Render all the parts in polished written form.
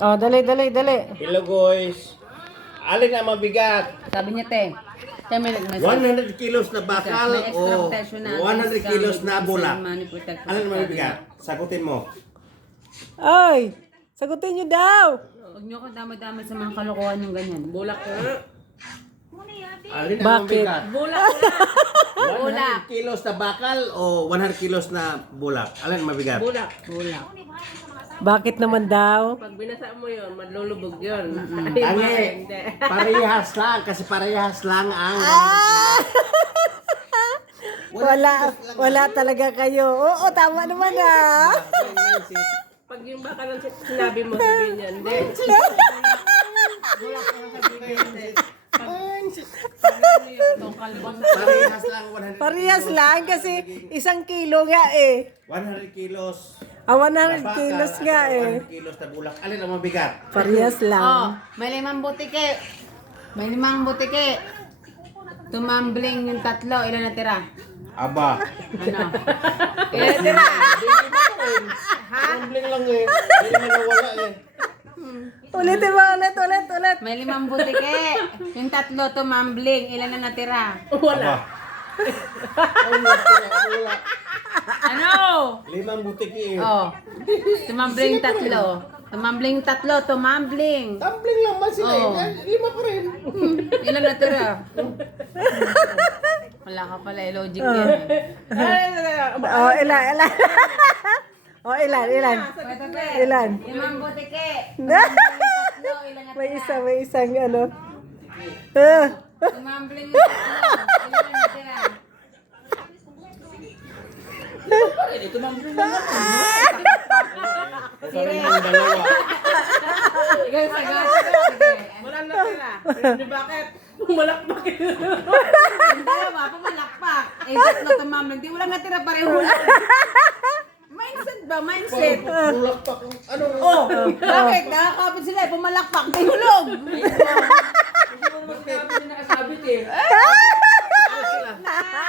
Oh, dali, dali, dali. Hello guys. Alin ang mabigat? Sabi niya, te. Te, may 100 kilos na bakal may extra o protection na 100 kilos na bulak? money protector. Alin ang mabigat? Sagutin mo. Ay, sagutin niyo daw. Huwag niyo ko dama-dama sa mga kalokohan yung ganyan. Bulak na. Alin ang Bakit? mabigat? Bulak na. 100 kilos na bakal o 100 kilos na bulak? Alin ang mabigat? Bulak. Bakit naman daw? Pag binasa mo yun, madlulubog yun. Tangi, parehas lang kasi parehas lang ang Wala talaga kayo. Oo, tama naman ah. Pag yung baka lang sinabi mo, sabihin niya, hindi. parehas lang 100 Parehas lang kasi 1 kilo nga eh. 100 kilos 100 na kilos bakal nga at eh. 100 kilos na bulak. Alin ang mabigat? Parehas Oh, lang. may 5 butike. May 5 butike. Tumambling yung 3. Ilan natira? Aba. Ano? Ilan natira? Tumbling lang eh. Hindi man nawala eh. Ulitin mo, ulit. May 5 butike. Yung 3 tumambling. Ilan na natira? Wala. Wala. Ano? 5 butiki eh. Oh. Tumambling 3. Tumambling 3. Tumambling. Tumbling lang man sila Oo. eh. 5 pa rin. Ilan natira? Wala ka pala. Logic yan eh. Oh, ilan. Oh, ilan. Ilan? 5 butike. May isang ano. Tumambling yung 3. Ilan na natira? Sorry yung dalawa. Ikaw sagot. Sige. Wala na sila. Hindi bakit? Malakpak yun. Yung dalawa, pumalakpak. Eh, 3 tumambling. Di wala natira pareho. Mindset ba? Mindset. Bulak pa kung ano. Oh, bakit? Nakakapit sila. Pumalakpak. Di hulog.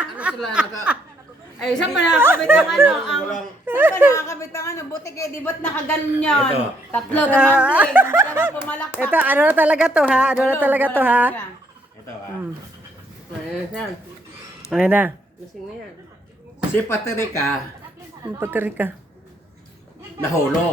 Ano sila naka... Ay, saan pa nakakapit ang ano? Walang... Saan pa nakakapit ang ano? Buti kayo, di ba't nakaganon yun? Ito. 3 tumambling. Yung dalawa pumalakpak. Ito, ano na talaga to ha? Ano na talaga to ha? Ito ah. Ayan yan. Ayan na. Lasing na yan. Si Patrica Ang patiri ka. nahulog.